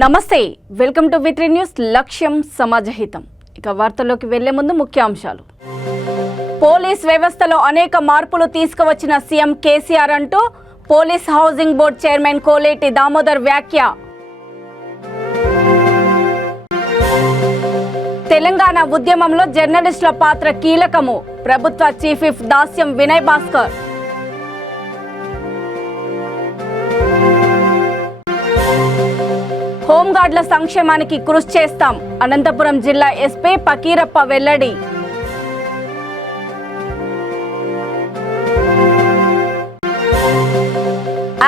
నమస్తే, welcome to వి3 news. లక్ష్యం సమాజహితం. ఇక వార్తల్లోకి వెళ్లే ముందు ముఖ్యాంశాలు. పోలీస్ వ్యవస్థలో అనేక మార్పులు తీసుకువచ్చిన సీఎం కేసీఆర్ అంటూ police housing board chairman Koleti Damodar వ్యాఖ్య. తెలంగాణ ఉద్యమంలో జర్నలిస్టుల పాత్ర కీలకము. ప్రభుత్వ చీఫ్ విప్ దాస్యం వినయ్ భాస్కర్. హోంగార్డుల సంక్షేమానికి కృషి చేస్తాం. అనంతపురం జిల్లా ఎస్పీ పకీరప్ప వెల్లడి.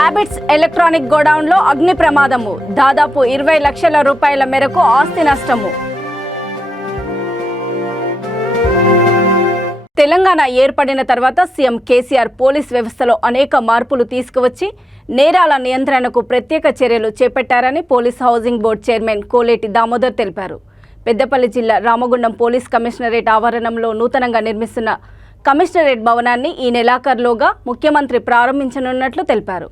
ఆబిట్స్ ఎలక్ట్రానిక్ గోడౌన్లో అగ్ని ప్రమాదము. దాదాపు 20 లక్షల రూపాయల మేరకు ఆస్తి నష్టము. తెలంగాణ ఏర్పడిన తర్వాత సీఎం కేసీఆర్ పోలీస్ వ్యవస్థలో అనేక మార్పులు తీసుకువచ్చి నేరాల నియంత్రణకు ప్రత్యేక చర్యలు చేపట్టారని police housing board chairman Koleti Damodar తెలిపారు. పెద్దపల్లి జిల్లా రామగుండం పోలీస్ కమిషనరేట్ ఆవరణంలో నూతనంగా నిర్మిస్తున్న కమిషనరేట్ భవనాన్ని ఈ నెలాఖరులోగా ముఖ్యమంత్రి ప్రారంభించనున్నట్లు తెలిపారు.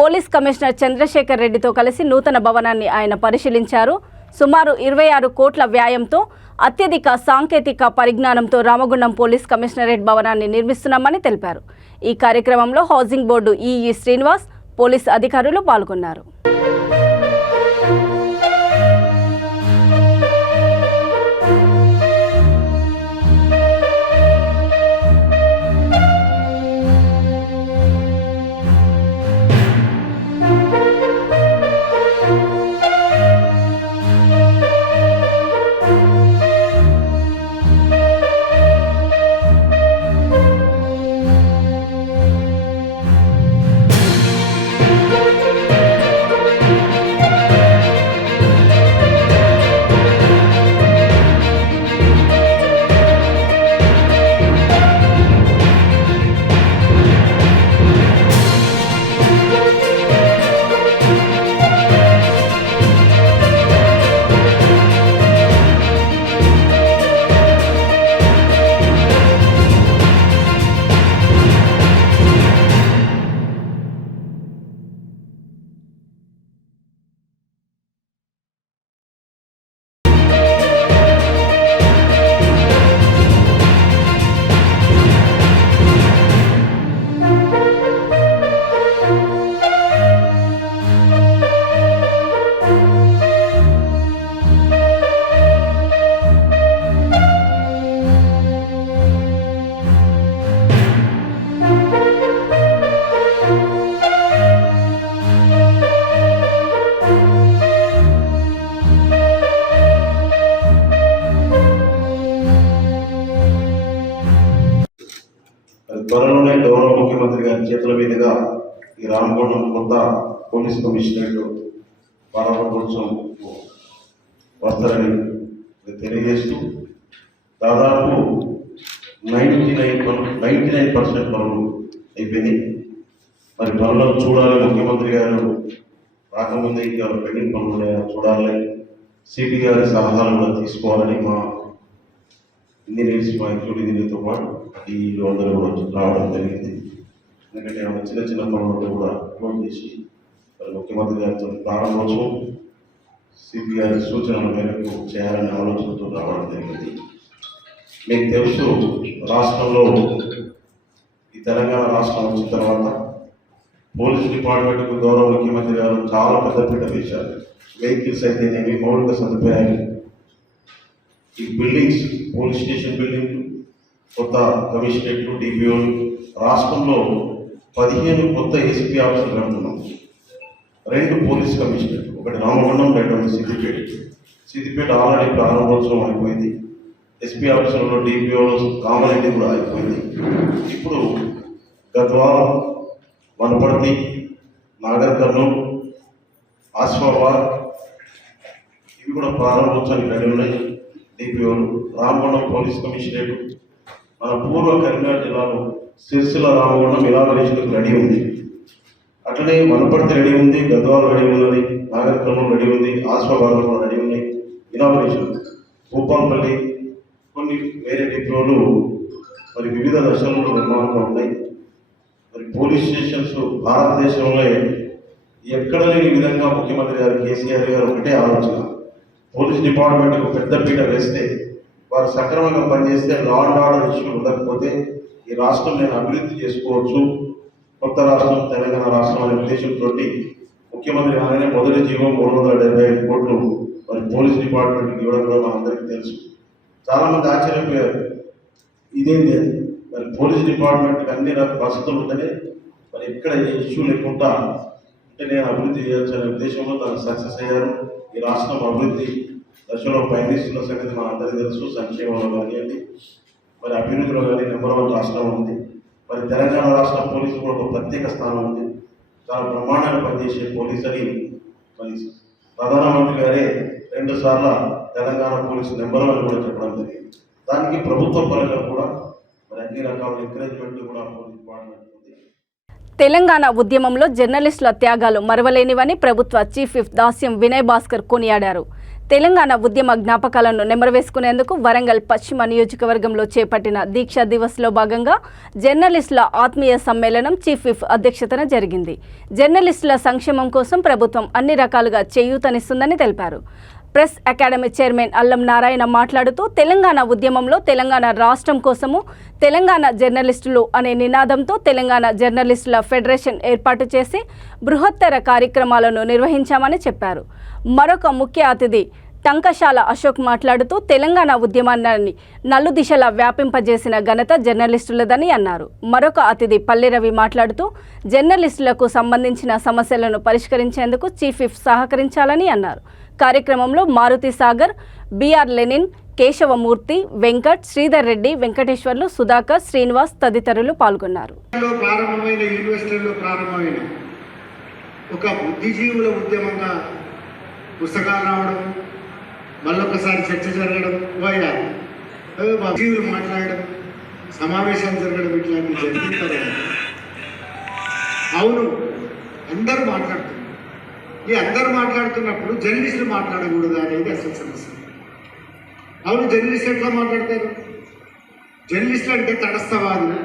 పోలీస్ కమిషనర్ చంద్రశేఖర్ రెడ్డితో కలిసి నూతన భవనాన్ని ఆయన పరిశీలించారు. సుమారు 26 కోట్ల వ్యయంతో అత్యధిక సాంకేతిక పరిజ్ఞానంతో రామగుండం పోలీస్ కమిషనరేట్ భవనాన్ని నిర్మిస్తున్నామని తెలిపారు. ఈ కార్యక్రమంలో housing board EE Srinivas, police అధికారులు పాల్గొన్నారు. త్వరలోనే గౌరవ ముఖ్యమంత్రి గారి చేతుల మీదుగా ఈ రామగుండం కొత్త పోలీస్ కమిషనరేట్ ప్రారంభోత్సవం వస్తారని తెలియజేస్తూ దాదాపు 99% పనులు అయిపోయింది. మరి పనులను చూడాలి, ముఖ్యమంత్రి గారు రాకముందే ఇంకా పెండింగ్ పనులు చూడాలి, సిపి గారి సలహాలు కూడా తీసుకోవాలని మా ఇంజనీర్స్, మా ఇంజనీర్తో పాటు ఈ అందరూ కూడా రావడం జరిగింది. ఎందుకంటే చిన్న చిన్న పనులతో కూడా క్లోజ్ చేసి ముఖ్యమంత్రి గారితో ప్రారంభోత్సవం సిపి గారి సూచనల మేరకు చేయాలనే ఆలోచనతో రావడం జరిగింది. మీకు తెలుసు, రాష్ట్రంలో ఈ తెలంగాణ రాష్ట్రం వచ్చిన తర్వాత పోలీస్ డిపార్ట్మెంట్కు గౌరవ ముఖ్యమంత్రి గారు చాలా పెద్దపీట వేశారు. వెహికల్స్ అయితేనేమి, మౌలిక సదుపాయాలు, ఈ బిల్డింగ్స్, పోలీస్ స్టేషన్ బిల్డింగ్లు, కొత్త కమిషనరేట్లు, డిపిఓలు, రాష్ట్రంలో 15 కొత్త ఎస్పీ ఆఫీసులు కడుతున్నాం. 2 పోలీస్ కమిషనరేట్, ఒకటి రామగుండం, 2 సిద్దిపేట ఆల్రెడీ ప్రారంభోత్సవం అయిపోయింది. ఎస్పీ ఆఫీసులలో డిపిఓలు కామారెడ్డి కూడా అయిపోయింది. ఇప్పుడు గద్వాల, వనపర్తి, నాగర్ కర్నూలు, ఆసిఫాబాద్ ఇవి కూడా ప్రారంభోత్సవానికి రెడీ ఉన్నాయి. డిపిఓలు, రామగుండం పోలీస్ కమిషనరేట్, మన పూర్వ కరీంనగర్ జిల్లాలో సిరిసిల్ల రామగుండం ఇలాబరేషన్కు రెడీ ఉంది. అట్లనే వనపర్తి రెడీ ఉంది, గద్వాల రెడీ ఉన్నది, నాగర్ కర్నూలు రెడీ ఉంది, ఆసిఫాబాద్ కూడా రెడీ ఉన్నాయి. ఇలాబరేషన్ భూపాల్పల్లి, కొన్ని వేరే డిపోలు మరి వివిధ దశల్లో నిర్మాణంలో ఉన్నాయి. మరి పోలీస్ స్టేషన్స్ భారతదేశంలో ఎక్కడ లేని విధంగా ముఖ్యమంత్రి గారు కేసీఆర్ గారు ఒకటే ఆలోచన, పోలీస్ డిపార్ట్మెంట్కు పెద్ద పీట వేస్తే వారు సక్రమంగా పనిచేస్తే లా అండ్ ఆర్డర్ ఇష్యూ ఉండకపోతే ఈ రాష్ట్రం నేను అభివృద్ధి చేసుకోవచ్చు, కొత్త రాష్ట్రం తెలంగాణ రాష్ట్రం అనే ఉద్దేశంతో ముఖ్యమంత్రి ఆయనే మొదటి జీవో 375 కోట్లు మరి పోలీస్ డిపార్ట్మెంట్కి ఇవ్వడం కూడా మనందరికీ తెలుసు. చాలామంది ఆశ్చర్యపోయారు, ఇదేంటి అది మరి పోలీస్ డిపార్ట్మెంట్కి అన్ని రకాల వసతులు ఉంటేనే మరి ఎక్కడ ఏ ఇష్యూ లేకుండా అంటే నేను అభివృద్ధి చేయొచ్చు అనే ఉద్దేశంలో తను సక్సెస్ అయ్యారు. ఈ రాష్ట్రం అభివృద్ధి దశలో పయనిస్తున్న సంగతి మన అందరికీ తెలుసు. సంక్షేమంలో కానివ్వండి, మరి అభివృద్ధిలో కానీ నెంబర్ 1 రాష్ట్రం ఉంది. మరి తెలంగాణ రాష్ట్ర పోలీసు కూడా ఒక ప్రత్యేక స్థానం ఉంది. చాలా బ్రహ్మాండంగా పనిచేసే పోలీస్ అని మరి ప్రధానమంత్రి గారే 2 సార్లు తెలంగాణ పోలీసు నెంబర్ 1 కూడా చెప్పడం జరిగింది. దానికి ప్రభుత్వ పరంగా కూడా మరి అన్ని రకాల ఎంకరేజ్మెంట్ కూడా పోలీస్ డిపార్ట్మెంట్ ఉంది. తెలంగాణ ఉద్యమంలో జర్నలిస్టుల త్యాగాలు మరవలేనివని ప్రభుత్వ చీఫ్ విప్ దాస్యం వినయ్ భాస్కర్ కొనియాడారు. తెలంగాణ ఉద్యమ జ్ఞాపకాలను నెమరవేసుకునేందుకు వరంగల్ పశ్చిమ నియోజకవర్గంలో చేపట్టిన దీక్షా దివస్లో భాగంగా జర్నలిస్టుల ఆత్మీయ సమ్మేళనం చీఫ్ విప్ అధ్యక్షతన జరిగింది. జర్నలిస్టుల సంక్షేమం కోసం ప్రభుత్వం అన్ని రకాలుగా చేయూతనిస్తుందని తెలిపారు. ప్రెస్ అకాడమీ చైర్మన్ అల్లం నారాయణ మాట్లాడుతూ తెలంగాణ ఉద్యమంలో తెలంగాణ రాష్ట్రం కోసము తెలంగాణ జర్నలిస్టులు అనే నినాదంతో తెలంగాణ జర్నలిస్టుల ఫెడరేషన్ ఏర్పాటు చేసి బృహత్తర కార్యక్రమాలను నిర్వహించామని చెప్పారు. మరొక ముఖ్య అతిథి టంకశాల అశోక్ మాట్లాడుతూ తెలంగాణ ఉద్యమాన్ని నలుదిశలా వ్యాపింపజేసిన ఘనత జర్నలిస్టులదని అన్నారు. మరొక అతిథి పల్లె రవి మాట్లాడుతూ జర్నలిస్టులకు సంబంధించిన సమస్యలను పరిష్కరించేందుకు చీఫ్ విప్ సహకరించాలని అన్నారు. కార్యక్రమంలో మారుతి సాగర్, బిఆర్ లెనిన్, కేశవమూర్తి, వెంకట్, శ్రీధర్ రెడ్డి, వెంకటేశ్వర్లు, సుధాకర్, శ్రీనివాస్ తదితరులు పాల్గొన్నారు. ప్రారంభమైన యూనివర్సిటీలో ప్రారంభమైన ఒక బుద్ధిజీవుల ఉద్యమంగా పుస్తకాలు రావడం, మళ్ళొకసారి చర్చ జరగడం, జీవులు మాట్లాడడం, సమావేశాలు జరగడం ఇట్లాంటివి జరుగుతారు. అవును, అందరూ మాట్లాడుతున్నారు. ఈ అందరూ మాట్లాడుతున్నప్పుడు జర్నలిస్టులు మాట్లాడకూడదు అనేది అసలు సమస్య. అవును, జర్నలిస్టులు ఎట్లా మాట్లాడతారు? జర్నలిస్టులు అంటే తటస్థవాదులు,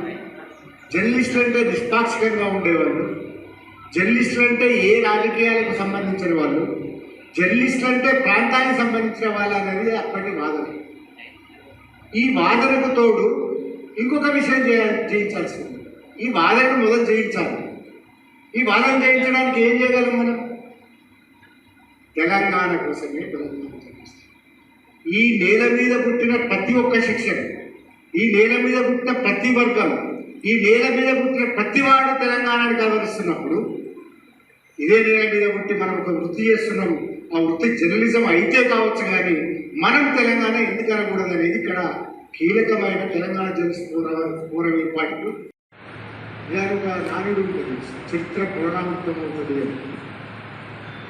జర్నలిస్టులు అంటే నిష్పాక్షికంగా ఉండేవాళ్ళు, జర్నలిస్టులు అంటే ఏ రాజకీయాలకు సంబంధించిన వాళ్ళు, జర్నలిస్టులు అంటే ప్రాంతానికి సంబంధించిన వాళ్ళు అనేది అప్పటి వాదన. ఈ వాదనకు తోడు ఇంకొక విషయం చేయించాల్సింది. ఈ వాదనను మొదలు చేయించాలి. ఈ వాదన చేయించడానికి ఏం చేయగలం మనం? తెలంగాణ కోసమే తెలంగాణ జర్నలిస్ట్. ఈ నేల మీద పుట్టిన ప్రతి ఒక్క శిక్షణ, ఈ నేల మీద పుట్టిన ప్రతి వర్గం, ఈ నేల మీద పుట్టిన ప్రతివాడు తెలంగాణని గౌరవిస్తున్నప్పుడు ఇదే నేల మీద పుట్టి మనం ఒక వృత్తి చేస్తున్నాము. ఆ వృత్తి జర్నలిజం అయితే కావచ్చు, కానీ మనం తెలంగాణ ఎందుకు అనకూడదు అనేది ఇక్కడ కీలకమైన తెలంగాణ జర్నలిస్ట్ ఫోరం ఏర్పాటుకు ఒక నానుడు ఉంటుంది. చరిత్ర పునరావృతం అవుతుంది,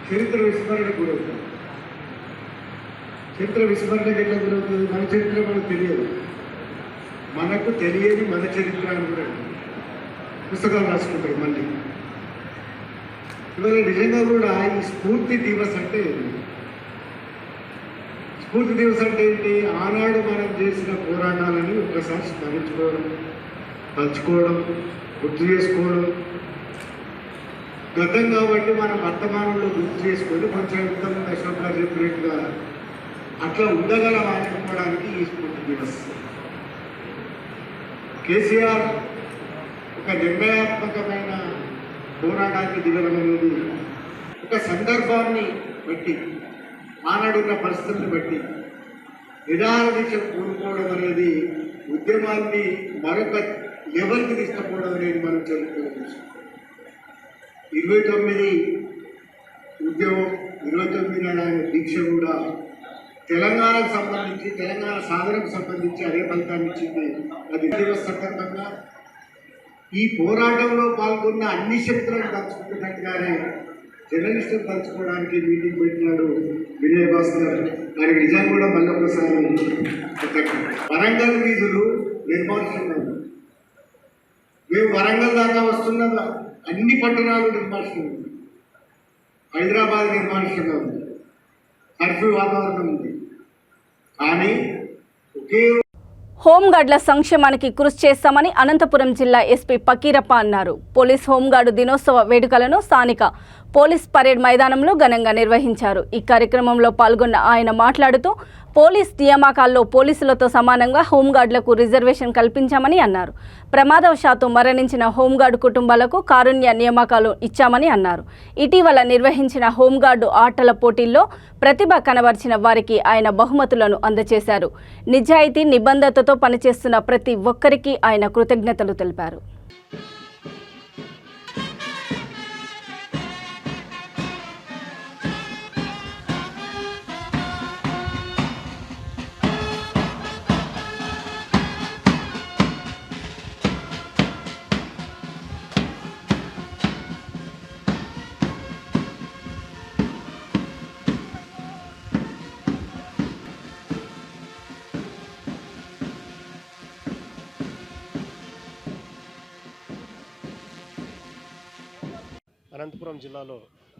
చరిత్ర విస్మరణ గురవుతుంది. చరిత్ర విస్మరణకు ఎట్లా గురవుతుంది? మన చరిత్ర మనకు తెలియదు, మనకు తెలియని మన చరిత్ర అని కూడా పుస్తకాలు రాసుకుంటారు. మళ్ళీ ఇవాళ నిజంగా కూడా ఈ స్ఫూర్తి దివస్ అంటే స్ఫూర్తి దివస్ అంటే ఏంటి? ఆనాడు మనం చేసిన పోరాటాలని ఒక్కసారి స్మరించుకోవడం, పంచుకోవడం, గుర్తు చేసుకోవడం. గతం కాబట్టి మనం వర్తమానంలో గుర్తు చేసుకొని కొంచెం ఇంతకుముందు అశోక్ గారు చెప్పినట్టుగా అట్లా ఉండగలం అనుకోవడానికి ఈ స్ఫూర్తి దివస్. కేసీఆర్ ఒక నిర్ణయాత్మకమైన పోరాటానికి దిగడం అనేది ఒక సందర్భాన్ని బట్టి, ఆనాడున్న పరిస్థితులను బట్టి నిరాహార దీక్ష కోరుకోవడం అనేది ఉద్యమాన్ని మరొక లెవెల్కి తీసుకుపోవడం అనేది మనం చదువుకోవచ్చు. 29 ఉద్యమం, 29 నాడు దీక్ష కూడా తెలంగాణకు సంబంధించి, తెలంగాణ సాధనకు సంబంధించి అదే ఫలితాన్ని ఇచ్చింది. అది దివస్ సందర్భంగా ఈ పోరాటంలో పాల్గొన్న అన్ని శక్తులను పంచుకుంటున్నట్టుగానే జర్నలిస్టులు పంచుకోవడానికి మీటింగ్ పెట్టినాడు వినయ్ భాస్కర్. ఆయనకి నిజంగా కూడా మళ్ళీ ఒకసారి వరంగల్ వీధులు నిర్మానుషంగా ఉంది. మేము వరంగల్ దాకా వస్తున్న అన్ని పట్టణాలు నిర్మానుషంగా ఉంది. హైదరాబాద్ నిర్మానుషంగా ఉంది, కర్ఫ్యూ వాతావరణం ఉంది. కానీ ఒకే హోంగార్డుల సంక్షేమానికి కృషి చేస్తామని అనంతపురం జిల్లా ఎస్పీ పకీరప్ప అన్నారు. పోలీస్ హోంగార్డు దినోత్సవ వేడుకలను స్థానిక పోలీస్ పరేడ్ మైదానంలో ఘనంగా నిర్వహించారు. ఈ కార్యక్రమంలో పాల్గొన్న ఆయన మాట్లాడుతూ పోలీస్ నియామకాల్లో పోలీసులతో సమానంగా హోంగార్డులకు రిజర్వేషన్ కల్పించామని అన్నారు. ప్రమాదవశాత్తు మరణించిన హోంగార్డు కుటుంబాలకు కారుణ్య నియామకాలు ఇచ్చామని అన్నారు. ఇటీవల నిర్వహించిన హోంగార్డు ఆటల పోటీల్లో ప్రతిభ కనబర్చిన వారికి ఆయన బహుమతులను అందజేశారు. నిజాయితీ నిబద్ధతతో పనిచేస్తున్న ప్రతి ఒక్కరికి ఆయన కృతజ్ఞతలు తెలిపారు. అనంతపురం జిల్లాలో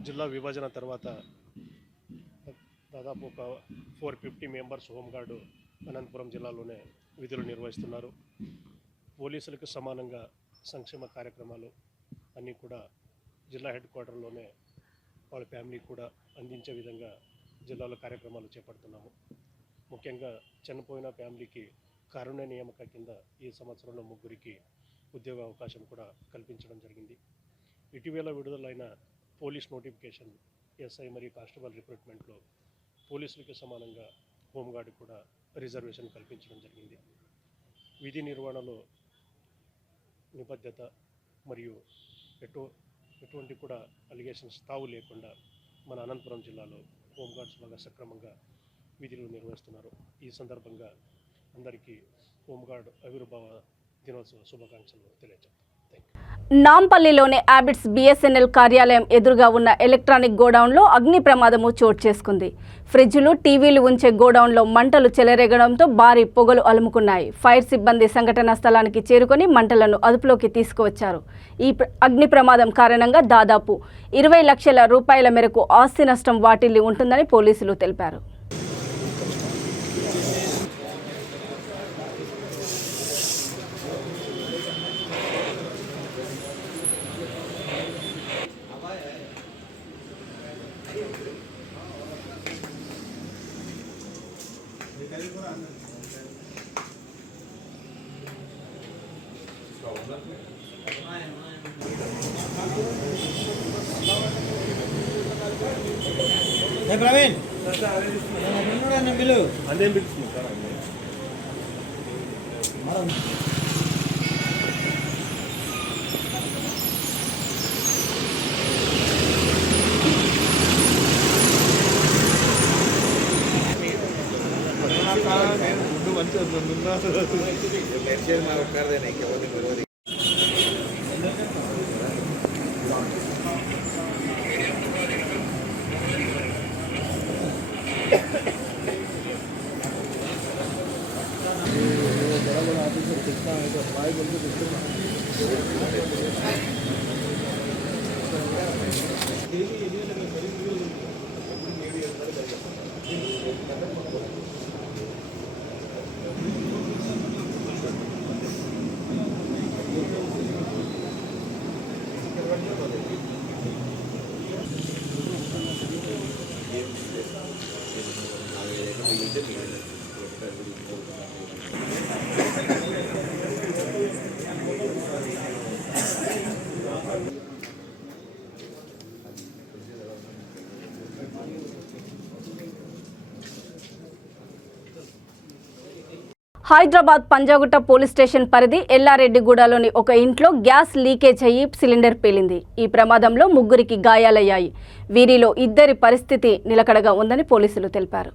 జిల్లా విభజన తర్వాత దాదాపు ఒక 450 మెంబర్స్ హోంగార్డు అనంతపురం జిల్లాలోనే విధులు నిర్వహిస్తున్నారు. పోలీసులకు సమానంగా సంక్షేమ కార్యక్రమాలు అన్నీ కూడా జిల్లా హెడ్ క్వార్టర్లోనే వాళ్ళ ఫ్యామిలీ కూడా అందించే విధంగా జిల్లాలో కార్యక్రమాలు చేపడుతున్నాము. ముఖ్యంగా చనిపోయిన ఫ్యామిలీకి కారుణ్య నియామక కింద ఈ సంవత్సరంలో 3 ఉద్యోగ అవకాశం కూడా కల్పించడం జరిగింది. ఇటీవల విడుదలైన పోలీస్ నోటిఫికేషన్ ఎస్ఐ మరియు కానిస్టేబుల్ రిక్రూట్మెంట్లో పోలీసులకి సమానంగా హోంగార్డు కూడా రిజర్వేషన్ కల్పించడం జరిగింది. విధి నిర్వహణలో నిబద్ధత మరియు ఎటువంటి కూడా అలిగేషన్స్ తావు లేకుండా మన అనంతపురం జిల్లాలో హోంగార్డ్స్ బాగా సక్రమంగా విధులు నిర్వహిస్తున్నారు. ఈ సందర్భంగా అందరికీ హోంగార్డ్ ఆవిర్భావ దినోత్సవ శుభాకాంక్షలు తెలియజేస్తాను. నాంపల్లిలోని అబిడ్స్ BSNL కార్యాలయం ఎదురుగా ఉన్న ఎలక్ట్రానిక్ గోడౌన్లో అగ్ని ప్రమాదము చోటు చేసుకుంది. ఫ్రిడ్జ్లు, టీవీలు ఉంచే గోడౌన్లో మంటలు చెలరేగడంతో భారీ పొగలు అలుముకున్నాయి. ఫైర్ సిబ్బంది సంఘటనా స్థలానికి చేరుకొని మంటలను అదుపులోకి తీసుకువచ్చారు. ఈ అగ్ని ప్రమాదం కారణంగా దాదాపు 20 లక్షల రూపాయల మేరకు ఆస్తి నష్టం వాటిల్లి ఉంటుందని పోలీసులు తెలిపారు. ప్రవీణ్ బిల్లు అదేం పిలుస్తుంది sir? Hyderabad Panjagutta police station పరిధి ఎల్లారెడ్డిగూడలోని ఒక ఇంట్లో గ్యాస్ లీకేజ్ అయ్యి సిలిండర్ పేలింది. ఈ ప్రమాదంలో 3 గాయాలయ్యాయి. వీరిలో 2 పరిస్థితి నిలకడగా ఉందని పోలీసులు తెలిపారు.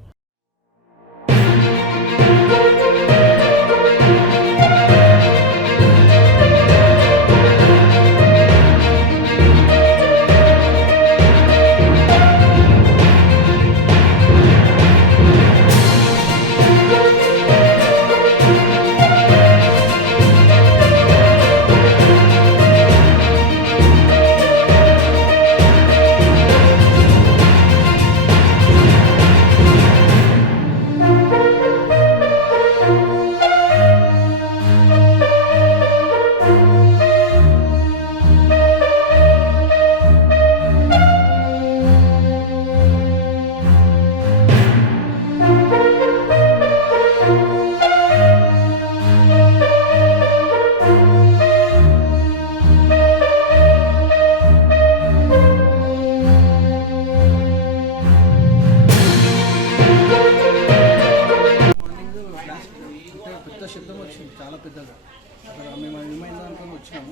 వచ్చినాము.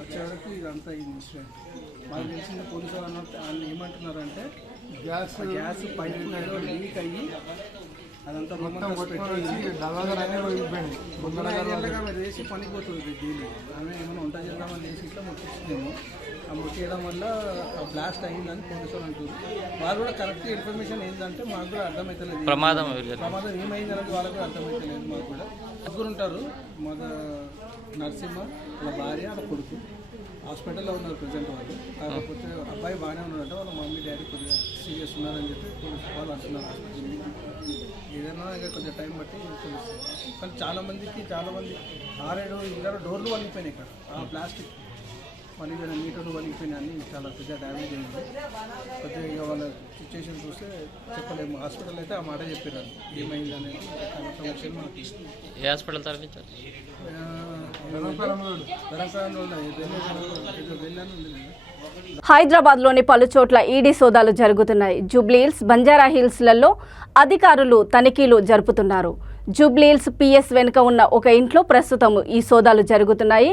వచ్చేవరకు ఇదంతా ఈ ఇన్సిడెంట్ మాకు తెలిసింది. పోలీసు వాళ్ళు ఏమంటున్నారంటే గ్యాస్ పైన లీక్ అయ్యి అదంతా మొత్తం వేసి పనిపోతుంది దీన్ని. ఆమె ఏమైనా వంట చేద్దామని వేసి ఇట్లా ముట్టించుకున్నాము. ఆ ముట్టేయడం వల్ల బ్లాస్ట్ అయ్యిందని పోలీసు వాళ్ళు అంటారు. వాళ్ళు కూడా కరెక్ట్ ఇన్ఫర్మేషన్ ఏంటంటే మాకు కూడా అర్థమవుతలేదు. ప్రమాదం ఏమైంది అనేది వాళ్ళకు కూడా అర్థమవుతలేదు. మాకు కూడా ముగ్గురు ఉంటారు. మాకు నరసింహ, వాళ్ళ భార్య, వాళ్ళ కొడుకు హాస్పిటల్లో ఉన్నారు ప్రజెంట్ వాళ్ళు. కాకపోతే అబ్బాయి బాగానే ఉన్నారంటే వాళ్ళ మమ్మీ డాడీ కొద్దిగా సీరియస్ ఉన్నారని చెప్పి వాళ్ళు అంటున్నారు హాస్పిటల్. ఏదైనా ఇక కొంచెం టైం బట్టి తెలుస్తుంది. కానీ చాలామంది 6-7 ఇళ్ళ డోర్లు వలిగిపోయినాయి. ఇక్కడ ఆ ప్లాస్టిక్ వలిగిపోయిన మీటర్లు వలిగిపోయినాయి. అన్నీ చాలా పెద్ద డ్యామేజ్ అయింది. కొద్దిగా ఇక వాళ్ళ సిచ్యువేషన్ చూస్తే చెప్పలేము. హాస్పిటల్ అయితే ఆ మాట చెప్పారు ఏమైంది అనేది. ఏ హాస్పిటల్ తరలించారు? హైదరాబాద్లోని పలు చోట్ల ఈడీ సోదాలు జరుగుతున్నాయి. జూబ్లీహిల్స్, బంజారా హిల్స్లలో అధికారులు తనిఖీలు జరుపుతున్నారు. జూబ్లీహిల్స్ పిఎస్ వెనుక ఉన్న ఒక ఇంట్లో ప్రస్తుతం ఈ సోదాలు జరుగుతున్నాయి.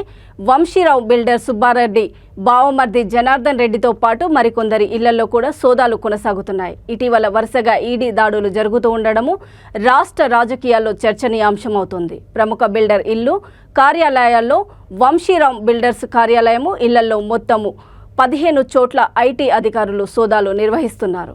వంశీరావు బిల్డర్ సుబ్బారెడ్డి బావమర్ది జనార్దన్ రెడ్డితో పాటు మరికొందరి ఇళ్లలో కూడా సోదాలు కొనసాగుతున్నాయి. ఇటీవల వరుసగా ఈడీ దాడులు జరుగుతూ ఉండడము రాష్ట్ర రాజకీయాల్లో చర్చనీయాంశమవుతుంది. ప్రముఖ బిల్డర్ ఇల్లు, కార్యాలయాల్లో వంశీరావు బిల్డర్స్ కార్యాలయము, ఇళ్లలో మొత్తము 15 చోట్ల ఐటీ అధికారులు సోదాలు నిర్వహిస్తున్నారు.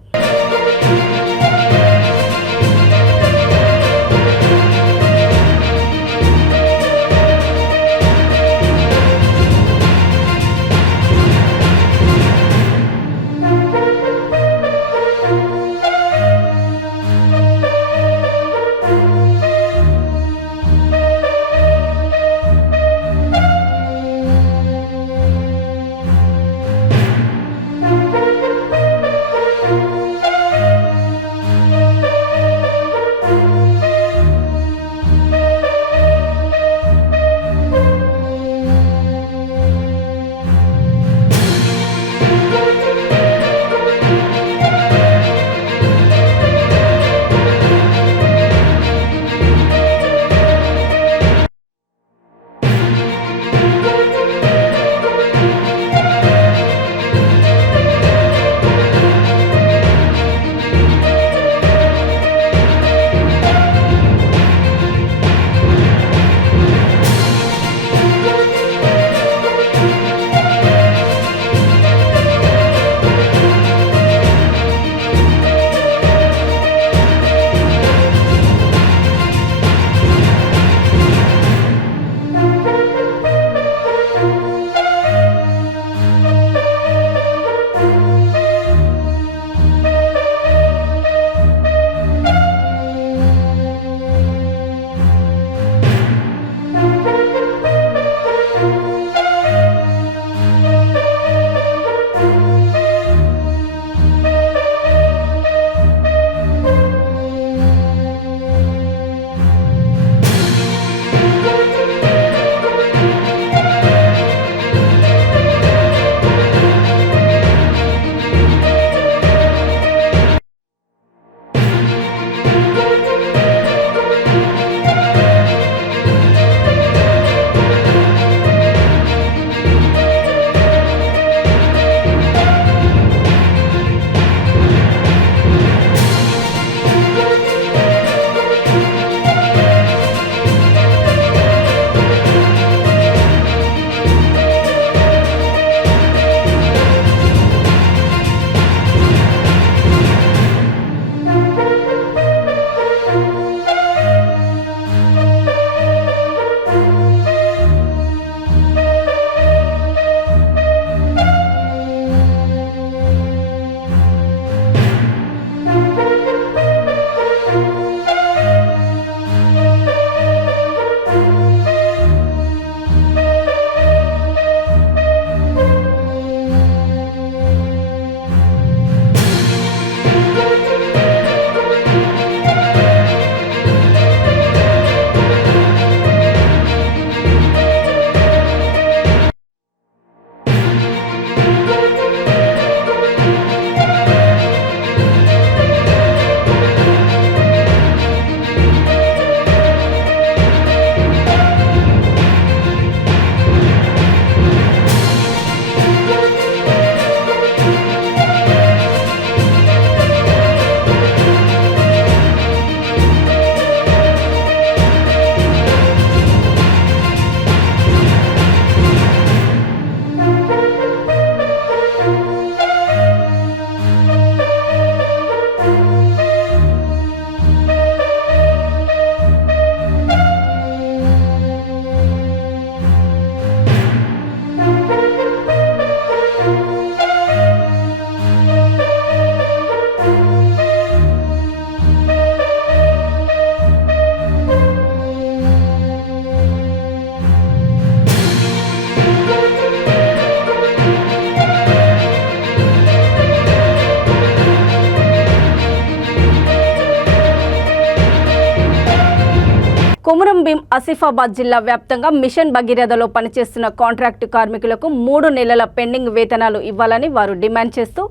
కొమురం భీం ఆసిఫాబాద్ జిల్లా వ్యాప్తంగా మిషన్ భగీరథలో పనిచేస్తున్న కాంట్రాక్టు కార్మికులకు 3 నెలల పెండింగ్ వేతనాలు ఇవ్వాలని వారు డిమాండ్ చేస్తూ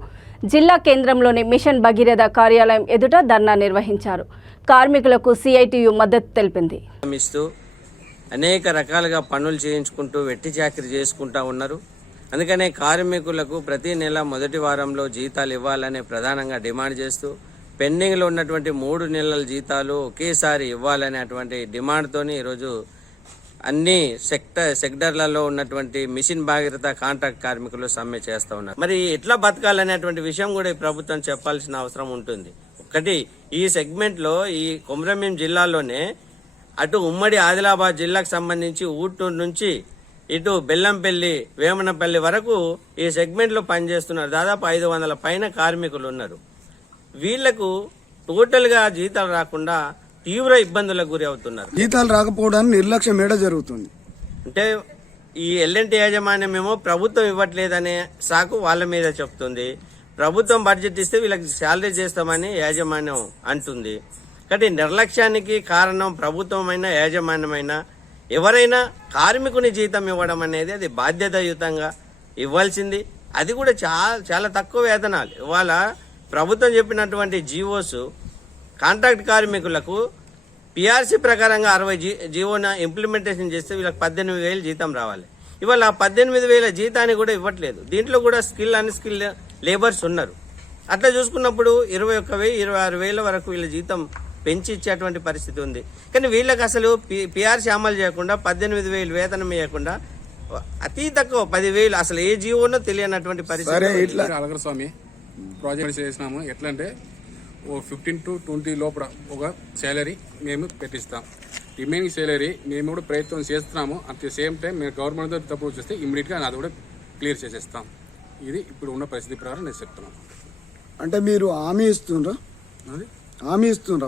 జిల్లా కేంద్రంలోని మిషన్ భగీరథ కార్యాలయం ఎదుట ధర్నా నిర్వహించారు. కార్మికులకు సిఐటియు మద్దతు తెలిపింది. అనేక రకాలుగా పనులు చేయించుకుంటూ వెట్టి చాకిరీ చేసుకుంటూ ఉన్నారు. అందుకనే కార్మికులకు ప్రతి నెల మొదటి వారంలో జీతాలు ఇవ్వాలని ప్రధానంగా డిమాండ్ చేస్తూ పెండింగ్లో ఉన్నటువంటి 3 నెలల జీతాలు ఒకేసారి ఇవ్వాలనేటువంటి డిమాండ్తోని ఈరోజు అన్ని సెక్టర్లలో ఉన్నటువంటి మిషన్ భగీరథ కాంట్రాక్ట్ కార్మికులు సమ్మె చేస్తూ ఉన్నారు. మరి ఎట్లా బతకాలనేటువంటి విషయం కూడా ఈ ప్రభుత్వం చెప్పాల్సిన అవసరం ఉంటుంది. ఒకటి, ఈ సెగ్మెంట్లో ఈ కొమురం భీం జిల్లాలోనే అటు ఉమ్మడి ఆదిలాబాద్ జిల్లాకు సంబంధించి ఊటూరు నుంచి ఇటు బెల్లంపల్లి, వేమనపల్లి వరకు ఈ సెగ్మెంట్లో పనిచేస్తున్నారు. దాదాపు 500 పైన కార్మికులు ఉన్నారు. వీళ్లకు టోటల్గా జీతాలు రాకుండా తీవ్ర ఇబ్బందులకు గురి అవుతున్నారు. జీతాలు రాకపోవడానికి నిర్లక్ష్యం ఏడ జరుగుతుంది అంటే ఈ ఎల్ఎన్టీ యాజమాన్యం ఏమో ప్రభుత్వం ఇవ్వట్లేదనే సాకు వాళ్ళ మీద చెప్తుంది. ప్రభుత్వం బడ్జెట్ ఇస్తే వీళ్ళకి శాలరీ చేస్తామని యాజమాన్యం అంటుంది. కాబట్టి నిర్లక్ష్యానికి కారణం ప్రభుత్వమైనా యాజమాన్యమైనా ఎవరైనా కార్మికుని జీతం ఇవ్వడం అనేది అది బాధ్యతాయుతంగా ఇవ్వాల్సింది. అది కూడా చాలా తక్కువ వేతనాలు. ఇవాళ ప్రభుత్వం చెప్పినటువంటి జీవోస్ కాంట్రాక్ట్ కార్మికులకు పిఆర్సీ ప్రకారంగా 60 జీవోన ఇంప్లిమెంటేషన్ చేస్తే వీళ్ళకి 18,000 జీతం రావాలి. ఇవాళ 18,000 జీతాన్ని కూడా ఇవ్వట్లేదు. దీంట్లో కూడా స్కిల్ అన్ స్కిల్ లేబర్స్ ఉన్నారు. అట్లా చూసుకున్నప్పుడు 21,000, 26,000 వరకు వీళ్ళ జీతం పెంచి ఇచ్చేటువంటి పరిస్థితి ఉంది. కానీ వీళ్ళకి అసలు పిఆర్సీ అమలు చేయకుండా 18,000 వేతనం ఇవ్వకుండా అతి తక్కువ 10,000 అసలు ఏ జీవోనో తెలియనటువంటి పరిస్థితి. అలగరస్వామి ప్రాజెక్ట్ చేసినాము. ఎట్లా అంటే 15 to 20 లోపల ఒక శాలరీ మేము పెట్టిస్తాం. రిమైనింగ్ శాలరీ మేము కూడా ప్రయత్నం చేస్తున్నాము. అట్ ది సేమ్ టైం మేము గవర్నమెంట్ దగ్గర తప్పు వచ్చేస్తే ఇమ్మీడియట్గా అది కూడా క్లియర్ చేసేస్తాం. ఇది ఇప్పుడు ఉన్న పరిస్థితి ప్రకారం నేను చెప్తున్నాను. అంటే మీరు హామీ ఇస్తుండ్రా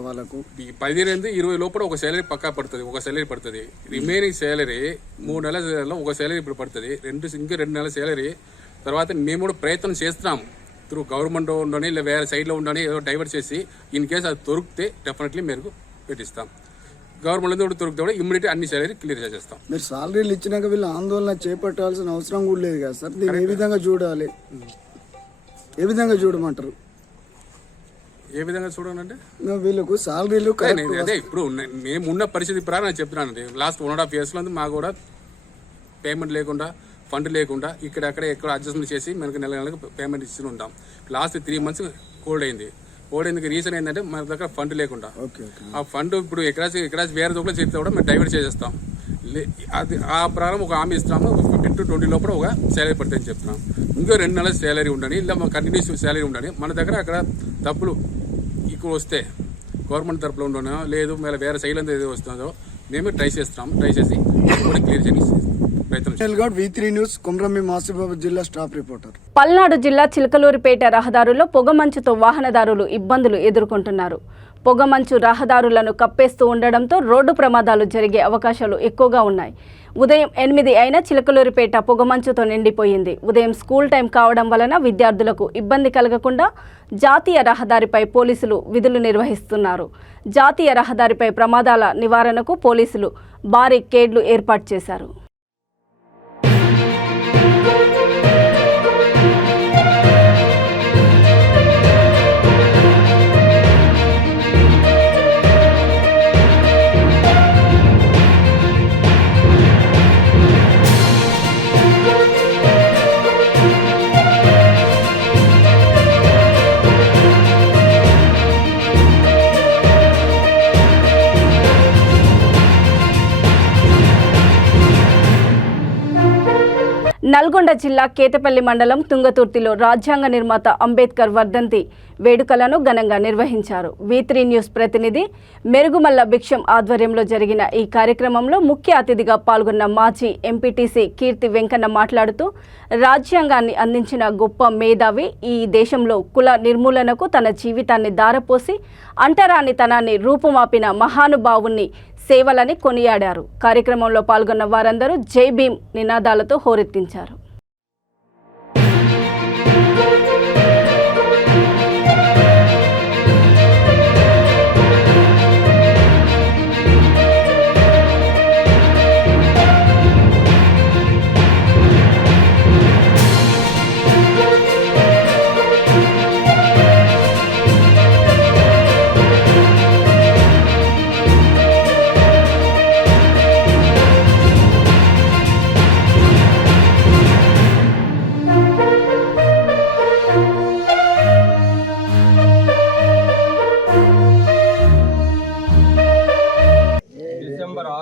వాళ్ళకు 15-20 లోపల ఒక శాలరీ పక్కా పడుతుంది. ఒక శాలరీ పడుతుంది. రిమైనింగ్ శాలరీ 3 నెలల ఒక శాలరీ ఇప్పుడు పడుతుంది. ఇంకా 2 నెలల శాలరీ తర్వాత మేము కూడా ప్రయత్నం చేస్తున్నాము. త్రూ గవర్నమెంట్ ఉండని లేదా వేరే సైడ్లో ఉండని ఏదో డైవర్ట్ చేసి ఇన్ కేసు అది దొరికితే డెఫినెట్లీ మేము పెట్టిస్తాం. గవర్నమెంట్ కూడా దొరికితే కూడా ఇమ్మీడియట్ అన్ని శాలరీ క్లియర్ చేసేస్తాం. మీరు సాలరీలు ఇచ్చినాక వీళ్ళు ఆందోళన చేపట్టాల్సిన అవసరం కూడా లేదు కదా సార్. దీన్ని ఏ విధంగా చూడాలి? ఏ విధంగా చూడమంటారు? ఏ విధంగా చూడాలంటే వీళ్ళకు సాలరీలు అదే ఇప్పుడు మేము ఉన్న పరిస్థితి ప్రకారం నేను చెప్తున్నాను. లాస్ట్ 1.5 years లో మాకు కూడా పేమెంట్ లేకుండా ఫండ్ లేకుండా ఇక్కడ అడ్జస్ట్మెంట్ చేసి మనకు నెలకు పేమెంట్ ఇచ్చి ఉంటాం. లాస్ట్ 3 months కోల్డ్ అయింది. రీజన్ ఏంటంటే మన దగ్గర ఫండ్ లేకుండా ఆ ఫండ్ ఇప్పుడు ఎక్కడ వేరే దొంగలు చేస్తే కూడా మేము డైవర్ట్ చేసేస్తాం. అది ఆ ప్రకారం ఒక హామీ ఇస్తాము. 15 to 20 లోపల ఒక శాలరీ పడుతుందని చెప్తున్నాం. ఇంకో 2 నెలల శాలరీ ఉండని ఇలా కంటిన్యూస్ శాలరీ ఉండని మన దగ్గర అక్కడ డబ్బులు ఇక్కడ వస్తే గవర్నమెంట్ తరపులో ఉండనో లేదు మళ్ళీ వేరే సైడ్ అంతా ఏదో వస్తుందో మేము ట్రై చేస్తాం. ట్రై చేసి కూడా క్లియర్ చేసి V3 న్యూస్ కొమురం భీం ఆసిఫాబాద్ జిల్లా స్టాఫ్ రిపోర్టర్. పల్నాడు జిల్లా చిలకలూరిపేట రహదారుల్లో పొగమంచుతో వాహనదారులు ఇబ్బందులు ఎదుర్కొంటున్నారు. పొగమంచు రహదారులను కప్పేస్తూ ఉండడంతో రోడ్డు ప్రమాదాలు జరిగే అవకాశాలు ఎక్కువగా ఉన్నాయి. ఉదయం 8 అయినా చిలకలూరిపేట పొగమంచుతో నిండిపోయింది. ఉదయం స్కూల్ టైం కావడం వలన విద్యార్థులకు ఇబ్బంది కలగకుండా జాతీయ రహదారిపై పోలీసులు విధులు నిర్వహిస్తున్నారు. జాతీయ రహదారిపై ప్రమాదాల నివారణకు పోలీసులు భారీ కేడ్లు ఏర్పాటు చేశారు. నల్గొండ జిల్లా కేతపల్లి మండలం తుంగతుర్తిలో రాజ్యాంగ నిర్మాత అంబేద్కర్ వర్ధంతి వేడుకలను ఘనంగా నిర్వహించారు. V3 న్యూస్ ప్రతినిధి మెరుగుమల్ల భిక్షం ఆధ్వర్యంలో జరిగిన ఈ కార్యక్రమంలో ముఖ్య అతిథిగా పాల్గొన్న మాజీ ఎంపీటీసీ కీర్తి వెంకన్న మాట్లాడుతూ రాజ్యాంగాన్ని అందించిన గొప్ప మేధావి, ఈ దేశంలో కుల నిర్మూలనకు తన జీవితాన్ని దారపోసి అంటరానితనాన్ని రూపుమాపిన మహానుభావుని సేవలని కొనియాడారు. కార్యక్రమంలో పాల్గొన్న వారందరూ జై భీమ్ నినాదాలతో హోరెత్తించారు.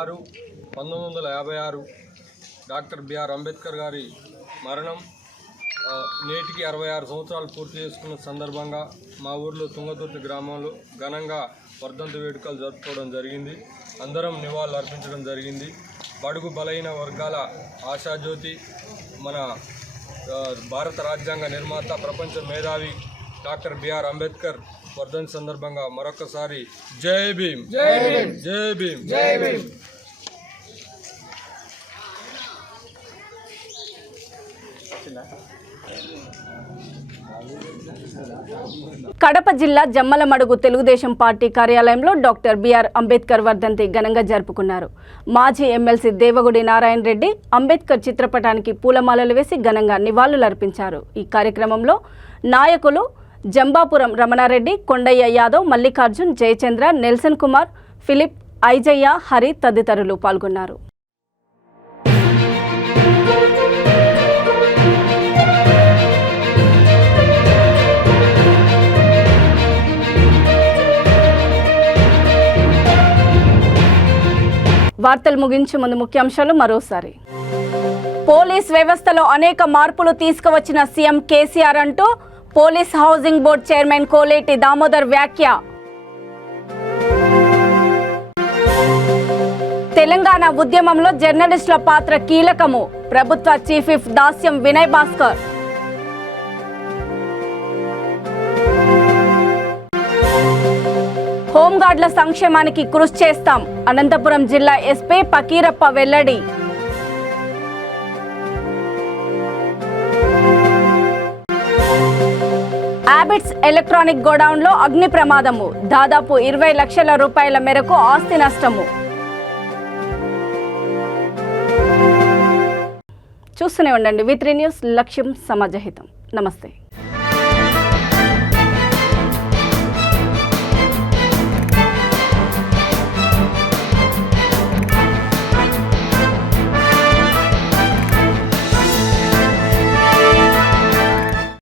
6/1956 డాక్టర్ బిఆర్ అంబేద్కర్ గారి మరణం నేటికి 66 సంవత్సరాలు పూర్తి చేసుకున్న సందర్భంగా మా ఊర్లో తుంగతుర్తి గ్రామంలో ఘనంగా వర్ధంతి వేడుకలు జరుపుకోవడం జరిగింది. అందరం నివాళులు అర్పించడం జరిగింది. బడుగు బలహీన వర్గాల ఆశాజ్యోతి, మన భారత రాజ్యాంగ నిర్మాత, ప్రపంచ మేధావి డాక్టర్ బిఆర్ అంబేద్కర్ వర్ధంతి సందర్భంగా మరొకసారి జై భీమ్, జై భీమ్, జై భీమ్, జై భీమ్. కడప జిల్లా జమ్మలమడుగు తెలుగుదేశం పార్టీ కార్యాలయంలో డాక్టర్ బిఆర్ అంబేద్కర్ వర్ధంతి ఘనంగా జరుపుకున్నారు. మాజీ ఎమ్మెల్సీ దేవగుడి నారాయణ రెడ్డి అంబేద్కర్ చిత్రపటానికి పూలమాలలు వేసి ఘనంగా నివాళులర్పించారు. ఈ కార్యక్రమంలో నాయకులు జంబాపురం రమణారెడ్డి, కొండయ్య యాదవ్, మల్లికార్జున్, జయచంద్ర, నెల్సన్ కుమార్, ఫిలిప్, ఐజయ్య, హరి తదితరులు పాల్గొన్నారు. వార్తలు ముగించే ముందు ముఖ్యాంశాలు మరోసారి. పోలీస్ వ్యవస్థలో అనేక మార్పులు తీసుకువచ్చిన సీఎం కేసీఆర్ అంటూ police housing board chairman Koleti Damodar వ్యాఖ్య. తెలంగాణ ఉద్యమంలో జర్నలిస్టుల పాత్ర కీలకము, ప్రభుత్వ చీఫ్ విప్ దాస్యం వినయ్ భాస్కర్. హోంగార్డుల సంక్షేమానికి కృషి చేస్తాం, అనంతపురం జిల్లా ఎస్పీ పకీరప్ప వెల్లడి. ఆబిట్స్ ఎలక్ట్రానిక్ గోడౌన్లో అగ్ని ప్రమాదము, దాదాపు 20 లక్షల రూపాయల మేరకు ఆస్తి నష్టము. చూస్తూనే ఉండండి V3 న్యూస్, లక్ష్యం సమాజహితం. నమస్తే.